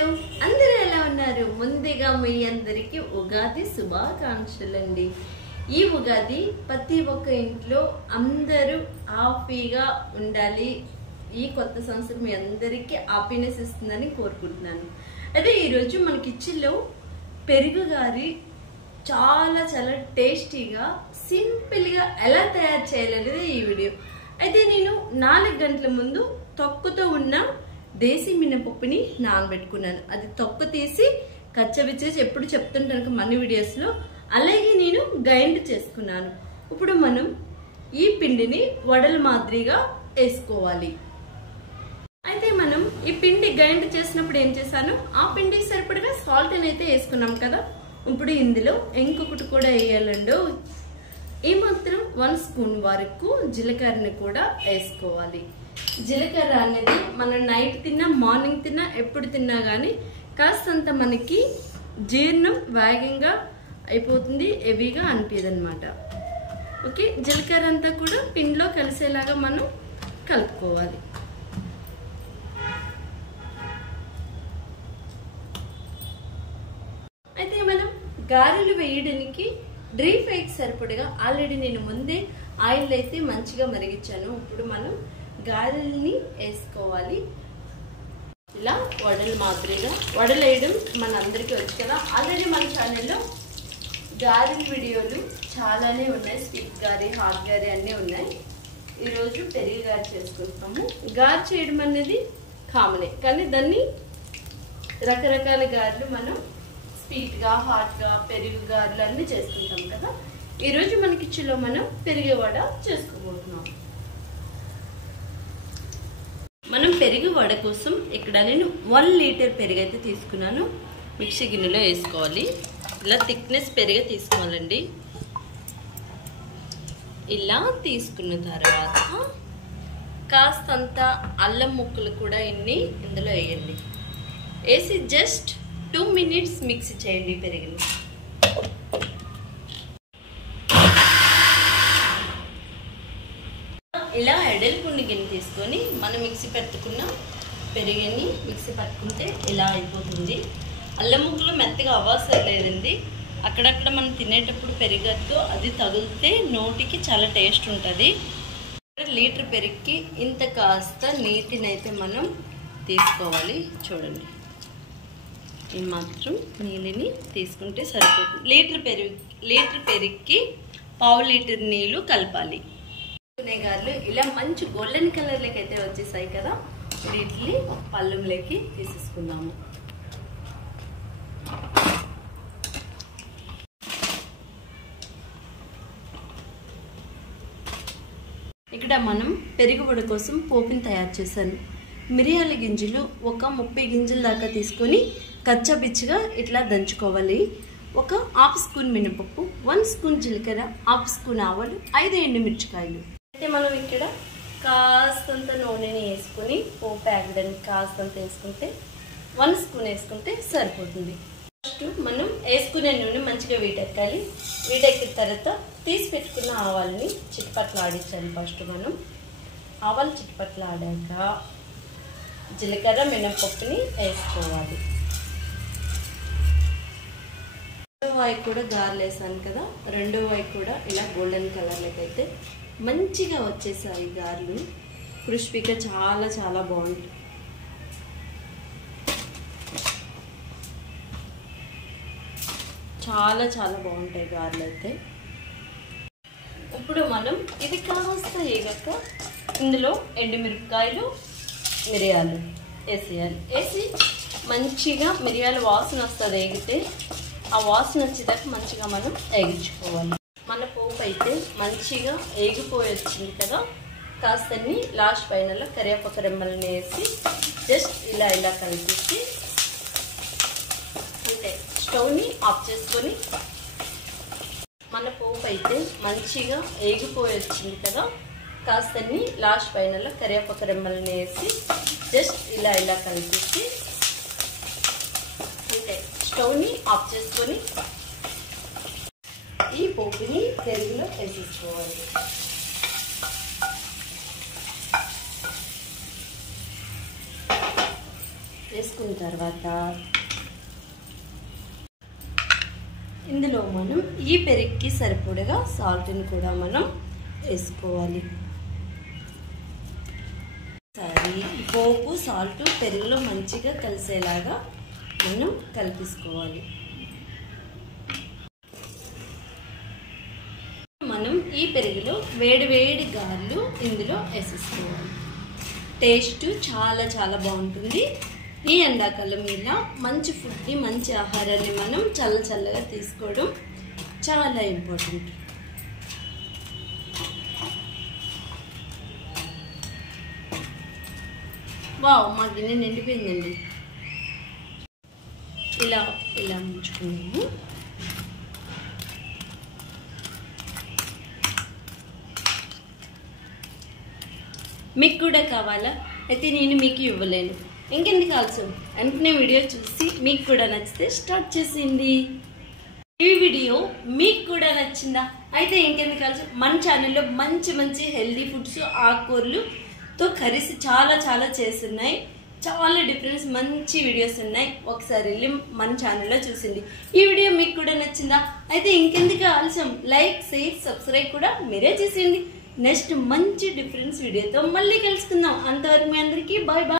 Hello అందరూ ఎలా ఉన్నారు? ముందుగా మీ అందరికీ ఉగాది శుభాకాంక్షలండి. ఈ ఉగాది ప్రతి ఒక్క ఇంట్లో అందరూ హ్యాపీగా ఉండాలి. ఈ కొత్త సంవత్సరం మీ అందరికీ హ్యాపీనెస్ ఇస్తుందని కోరుకుంటున్నాను. అదే ఈరోజు మన కిచెన్లో పెరుగు గారి చాలా చాలా టేస్టీగా సింపుల్గా ఎలా తయారు చేయాలనేది ఈ వీడియో. అయితే నేను 4 గంటల ముందు తొక్కుతో ఉన్న దేశీ మినపప్పుని నానబెట్టుకున్నాను. అది తొక్కు తీసి కచ్చబిచ్చేసి ఎప్పుడు చెప్తుంటాను మన వీడియోస్లో, అలాగే నేను గ్రైండ్ చేసుకున్నాను. ఇప్పుడు మనం ఈ పిండిని వడల మాదిరిగా వేసుకోవాలి. అయితే మనం ఈ పిండి గ్రైండ్ చేసినప్పుడు ఏం చేశాను, ఆ పిండికి సరిపడగా సాల్ట్ అయితే వేసుకున్నాం కదా. ఇప్పుడు ఇందులో ఇంకొకటి కూడా వేయాలండి. ఈ మాత్రం 1 స్పూన్ వరకు జీలకర్రని కూడా వేసుకోవాలి. జీలకర్ర అనేది మనం నైట్ తిన్నా మార్నింగ్ తిన్నా ఎప్పుడు తిన్నా కానీ కాస్తంత మనకి జీర్ణం వేగంగా అయిపోతుంది, హెవీగా అనిపించదు అనమాట. ఓకే, జీలకర్ర అంతా కూడా పిండిలో కలిసేలాగా మనం కలుపుకోవాలి. అయితే మనం గారెలు వేయడానికి డ్రీ ఫ్రైకి సరిపడగా ఆల్రెడీ నేను ముందే ఆయిల్ అయితే మంచిగా మరిగించాను. ఇప్పుడు మనం గారెల్ని వేసుకోవాలి. ఇలా వడలు మాదిరిగా వడలు వేయడం మన అందరికీ వచ్చు కదా. ఆల్రెడీ మన ఛానల్లో గారెల వీడియోలు చాలానే ఉన్నాయి. స్వీట్ గారి, హాట్ గారి అన్నీ ఉన్నాయి. ఈరోజు పెరుగు గారి చేసుకుంటాము. గారె చేయడం అనేది కామనే, కానీ దాన్ని రకరకాల గారెలు మనం స్వీట్గా, హాట్గా, పెరుగు గారెలు అన్నీ చేసుకుంటాం కదా. ఈరోజు మన కిచెన్లో మనం పెరుగు వడ చేసుకోబోతున్నాం. మనం పెరుగు వడ కోసం ఇక్కడ నేను 1 లీటర్ పెరుగు అయితే తీసుకున్నాను. మిక్సీ గిన్నెలో వేసుకోవాలి. ఇలా థిక్నెస్ పెరుగు తీసుకోవాలండి. ఇలా తీసుకున్న తర్వాత కాస్తంత అల్లం ముక్కలు కూడా ఇందులో వేయండి. వేసి జస్ట్ 2 మినిట్స్ మిక్సీ చేయండి పెరుగుని. ఇలా ఎడల్పుండి గిన్నె తీసుకొని మనం మిక్సీ పెట్టుకున్న పెరుగుని మిక్సీ పట్టుకుంటే ఇలా అయిపోతుంది. అల్లం ముక్కలు మెత్తగా అవ్వసరం లేదండి. అక్కడక్కడ మనం తినేటప్పుడు పెరుగతో అది తగిలితే నోటికి చాలా టేస్ట్ ఉంటుంది. లీటర్ పెరుగుకి ఇంత కాస్త నీటినైతే మనం తీసుకోవాలి. చూడండి, ఈ మాత్రం నీళ్ళని తీసుకుంటే సరిపోతుంది. లీటర్ పెరుగుకి 1/2 లీటర్ నీళ్ళు కలపాలి. గారెలు ఇలా మంచి గోల్డెన్ కలర్లోకి అయితే వచ్చేసాయి కదా. వీటిని పళ్ళెంలోకి తీసేసుకుందాము. ఇక్కడ మనం పెరుగు వడ కోసం పోపుని తయారు చేశాను. మిరియాల గింజలు ఒక 30 గింజల దాకా తీసుకొని కచ్చాబిచ్చిగా ఇట్లా దంచుకోవాలి. ఒక 1/2 స్పూన్ మినపప్పు, 1 స్పూన్ జీలకర్ర, 1/2 స్పూన్ ఆవాలు, 5 ఎండుమిర్చికాయలు. అయితే మనం ఇక్కడ కాస్తంత నూనెని వేసుకుని పోపు వేగడానికి కాస్తంత వేసుకుంటే 1 స్పూన్ వేసుకుంటే సరిపోతుంది. ఫస్ట్ మనం వేసుకునే నూనె మంచిగా వీటెక్కాలి. వీటెక్కిన తర్వాత తీసి పెట్టుకున్న ఆవాలని చిట్పట్లు ఆడించాలి. ఫస్ట్ మనం ఆవాలు చిట్పట్లు ఆడాక జీలకర్ర, మినపప్పుని వేసుకోవాలి. రెండో వైపు కూడా గారెలు వేసాను కదా, రెండో వైపు కూడా ఇలా గోల్డెన్ కలర్లోకి అయితే మంచిగా వచ్చేసాయి గారెలు. క్రిస్పీగా చాలా చాలా బాగుంటుంది. చాలా చాలా బాగుంటాయి గారెలు అయితే. ఇప్పుడు మనం ఇది కాస్త వేగాక ఇందులో ఎండుమిరపకాయలు, మిరియాలు వేసేయాలి. వేసి మంచిగా మిరియాల వాసన వస్తుంది. వేగితే ఆ వాసన వచ్చేదాకా మంచిగా మనం వేగించుకోవాలి. మన పోపు అయితే మంచిగా వేగిపోయి వచ్చింది కదా. కాస్తని లాస్ట్ ఫైనల్లో కరివేపాకు రెమ్మలని వేసి జస్ట్ ఇలా ఇలా కలిపేసి అంటే స్టవ్ని ఆఫ్ చేసుకొని, మన పోపు అయితే మంచిగా వేగిపోయి వచ్చింది కదా. కాస్తని లాస్ట్ ఫైనల్లో కరివేపాకు రెమ్మలని వేసి జస్ట్ ఇలా ఇలా కలిపేసి అంటే స్టవ్ని ఆఫ్ చేసుకొని ఈ పోపుని పెరుగులో వేసేసుకోవాలి. వేసుకున్న తర్వాత ఇందులో మనం ఈ పెరుగుకి సరిపడగా సాల్ట్ని కూడా మనం వేసుకోవాలి. సరే, పోపు సాల్ట్ పెరుగులో మంచిగా కలిసేలాగా మనం కలిపేసుకోవాలి. మనం ఈ పెరుగులో వేడి వేడి గారెలు ఇందులో వేసేసుకోవాలి. టేస్ట్ చాలా చాలా బాగుంటుంది. ఈ ఎండాకాలం ఇలా మంచి ఫుడ్ని, మంచి ఆహారాన్ని మనం చల్లగా తీసుకోవడం చాలా ఇంపార్టెంట్. వావ్, మా గిన్నె నిండిపోయిందండి. ఇలా ముంచుకున్నాము. మీకు కూడా కావాలా? అయితే నేను మీకు ఇవ్వలేను. ఇంకెందుకు ఆలస్యం, వెంటనే వీడియో చూసి మీకు కూడా నచ్చితే స్టార్ట్ చేసేయండి. ఈ వీడియో మీకు కూడా నచ్చిందా? అయితే ఇంకెందుకు ఆలస్యం, మన ఛానల్లో మంచి మంచి హెల్దీ ఫుడ్స్, ఆకుకూరలుతో కర్రీస్ చాలా చేస్తున్నాయి. చాలా డిఫరెన్స్ మంచి వీడియోస్ ఉన్నాయి. ఒకసారి వెళ్ళి మన ఛానల్లో చూసింది. ఈ వీడియో మీకు కూడా నచ్చిందా? అయితే ఇంకెందుకు ఆలస్యం, లైక్, షేర్, సబ్స్క్రైబ్ కూడా మీరే చేసేయండి. నెక్స్ట్ మంచి డిఫరెన్స్ వీడియోతో మళ్ళీ కలుసుకుందాం. అంతవరకు మీ అందరికీ బాయ్ బాయ్.